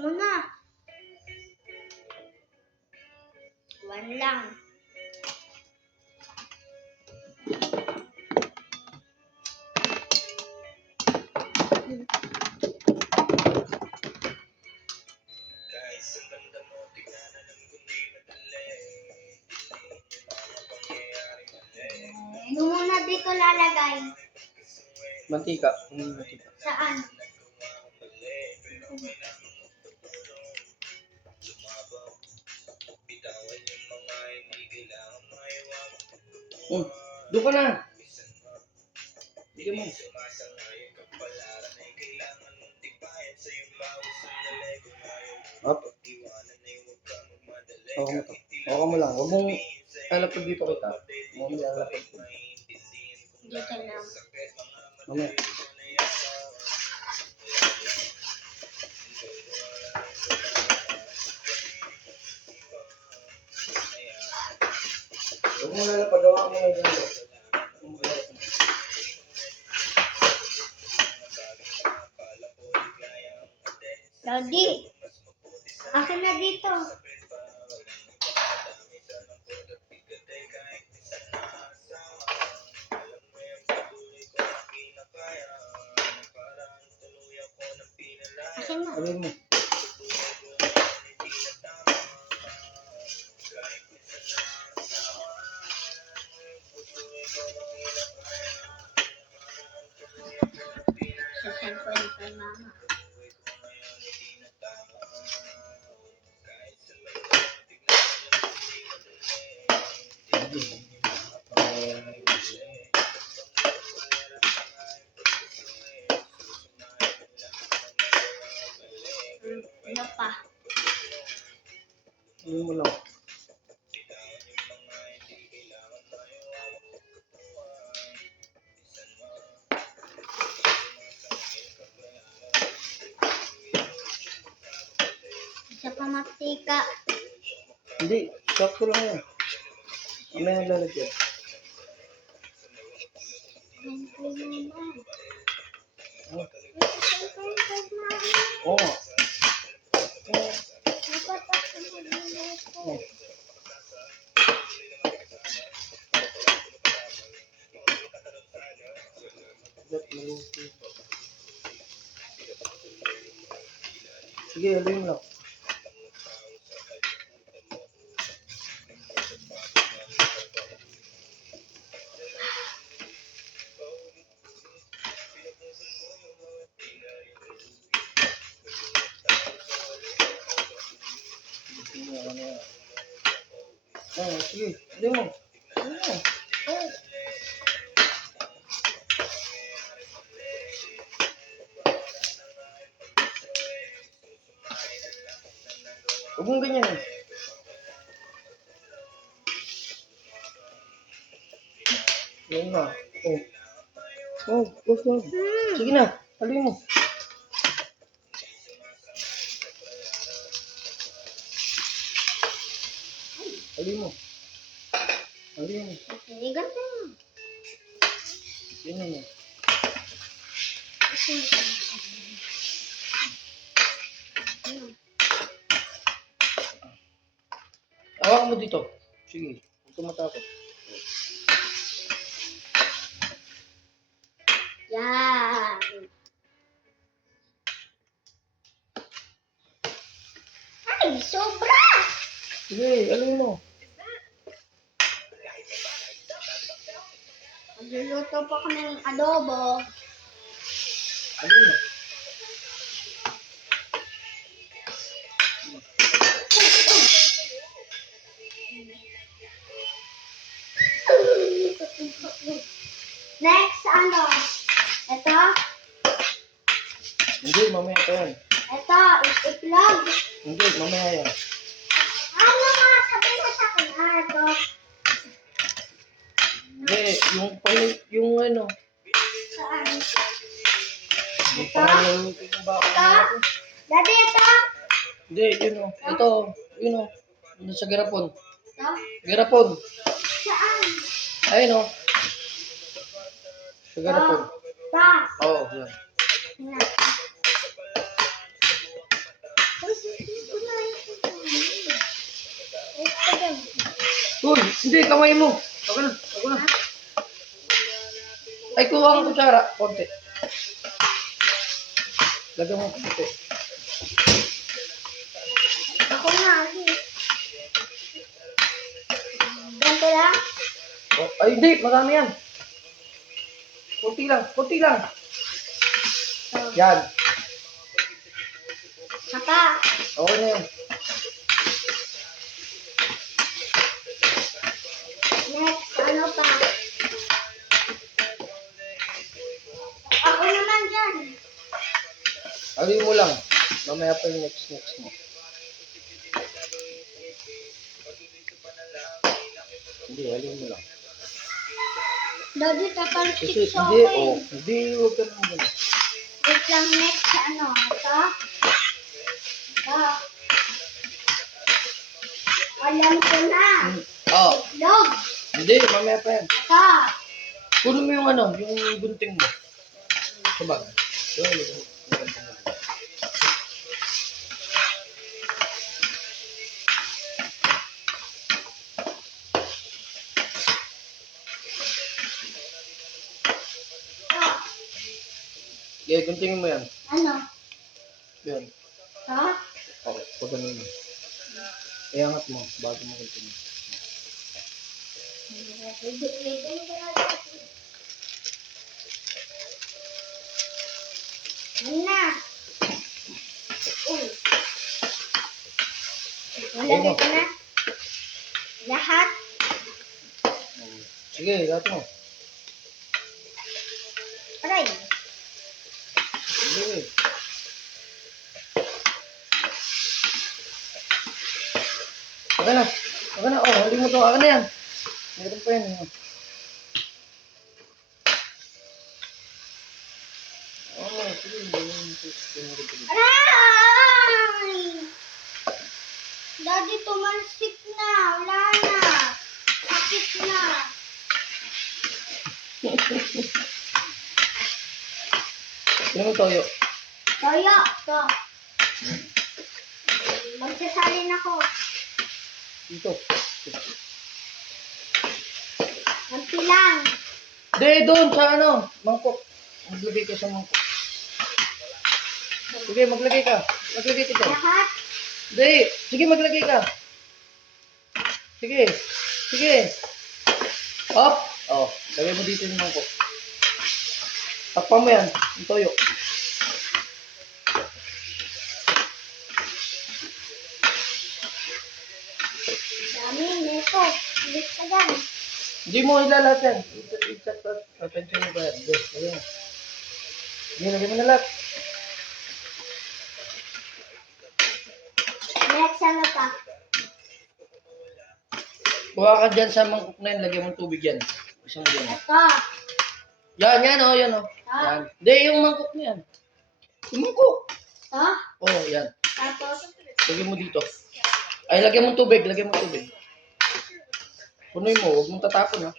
muna. 1 lang. Ano muna dito lalagay? Mantika. Mantika. Saan? Doon ka na. Bigyan mo. Up. Hawakan mo lang. Huwag mong alapag dito kita. Huwag mong alapag dito. Dito lang. Mamaya. Huwag mong alapag. Hawakan mo lang dito. Daddy, akin na dito. Akin na. Alin mo. Sasend ko yun kay mama. Ano pa? Alin mo lang. Isa pa matika. Hindi. Sakto lang yan. Mamaya lalagyan. Send kay mama. Oh. Send kay mama. Oo. Dapat ako magluluto. Oh. Sige, alin mo lang. Sige, alin mo. Alin mo. Huwag mong ganyan eh. Yan na. Oh. Oh, wag, wag. Sige na, alin mo. Alin mo. Alin mo. Sige, ganito. Yan na. Hawakan mo dito. Sige, huwag ka matakot. Yan. Ay, sobra! Sige, alin mo. Magluluto pa kami ng adobo. Alin mo. Next, ano? Ito? Hindi, mamaya pa yan. Ito, itlog. Hindi, mamaya yan. Ano nga? Sabi mo sa akin. Ito. Hindi, yung ano. Saan? Yung pangaluto yung bako natin. Daddy, ito? Hindi, yun o. Ito, yun o. Yun sa garapon. Ito? Garapon. Saan? Ayun o. Sa garapon. Ta. Oo, yan. Uy, Uy, hindi, kamay mo. Ako na, ako na. Ay, kuha ang kutsara. Konti. Lagyan mo konti. Ako nga. Ganito lang. Oh, ay, hindi, marami yan. Konti lang, konti lang. Yan. Saka. Okay na yan. Next, ano pa? Ako naman dyan. Aliw mo lang. Mamaya pa yung next mo. Hindi, aliw mo lang. Daddy, Kasi, tatalsik sa hindi, akin. oh. Hindi, huwag ka naman gano'n. Wait lang, next, ano? Ito? Ito. Alam ko na. Oh, Log. hindi, mamaya pa yan. Ito. Puno mo yung ano, yung gunting mo. Sabag. Yung gunting mo. Ito. Okay, guntingin mo yan. Ano? Yan. Ito. Okay, pag ganun mo. Iangat mo, bago mo guntingin. Ano na? Uy. Nalagay ko na. Lahat. Sige, lahat mo. Aray. Sige. Okay na. Okay na. Oh, hindi mo to. Akin na yan. Meron pa yan. Oh, sige. Aray! Daddy, tumalsik na. Wala na. Sakit na. Sino mo toyo? Toyo. Ito. Magsasalin ako. Dito. Magpilang. Hindi, doon sa ano. Mangkok. Maglagay ka sa mangkok. Sige, maglagay ka. Maglagay ka dyan. Lahat. Hindi. Sige, maglagay ka. Sige. Sige. Up. Oh, lagay mo dito yung mangkok. Takpan mo yan. Yung toyo. Dami. Neto. Ulit ka dyan. Hindi mo ilalat yan. I-chat ka. Attention mo ba yan? Hindi. Lagay mo. Sige, lagay mo na lahat. Next, ano pa? Kuha ka dyan sa mangkok na yan. Lagyan mo tubig yan. Isang mo dyan. Ito. Yan, yan o. Yan o. Yan. Hindi, yung mangkok na yan. Yung mangkok. Ito. Oh, yan. Tapos, Lagyan mo dito. Ay, lagyan mo tubig. Lagyan mo tubig. Punoy mo. Huwag mong tatapon ha.